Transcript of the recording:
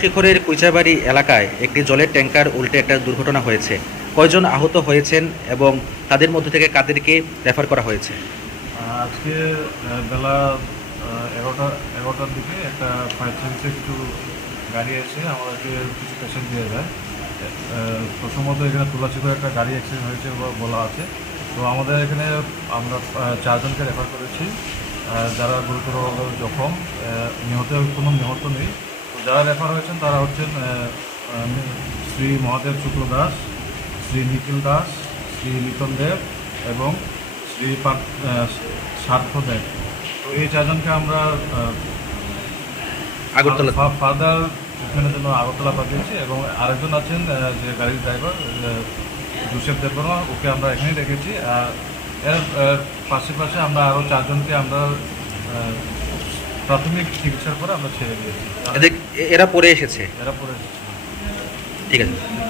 শিখরের কুইচাবাড়ি এলাকায় একটি জলের ট্যাঙ্কার উল্টে একটা দুর্ঘটনা হয়েছে। কয়জন আহত হয়েছেন এবং তাদের মধ্যে থেকে কাদেরকে রেফার করা হয়েছে? আজকে বেলা এগারোটা, এগারোটার দিকে একটা ফায়ার সার্ভিসের কিছু গাড়ি এসে আমাদেরকে কিছু পেশেন্ট দিয়ে যায় প্রথমত এখানে তুলাচিপুরে একটা গাড়ি অ্যাক্সিডেন্ট হয়েছে বলা আছে। তো আমাদের এখানে আমরা চারজনকে রেফার করেছি। যারা গুরুতর জখম নিহত কোনো নিহত নেই। যারা রেফার হয়েছেন তারা হচ্ছেন শ্রী মহাদেব শুক্ল দাস শ্রী নিখিল দাস শ্রী লিটন দেব এবং শ্রী সার্থ দেব। তো এই চারজনকে আমরা আগরতলা ফার্দার ট্রিটমেন্টের জন্য আগরতলা পাঠিয়েছি এবং আরেকজন আছেন যে গাড়ির ড্রাইভার জোসেফ দেববর্মা ওকে আমরা এখানেই রেখেছি। আর এর পাশে পাশে আমরা আরও চারজনকে আমরা প্রাথমিক চিকিৎসার পরে আমরা ছেড়ে দিয়েছি। এরা পরে এসেছে। এরা পরে এসেছে। ঠিক আছে।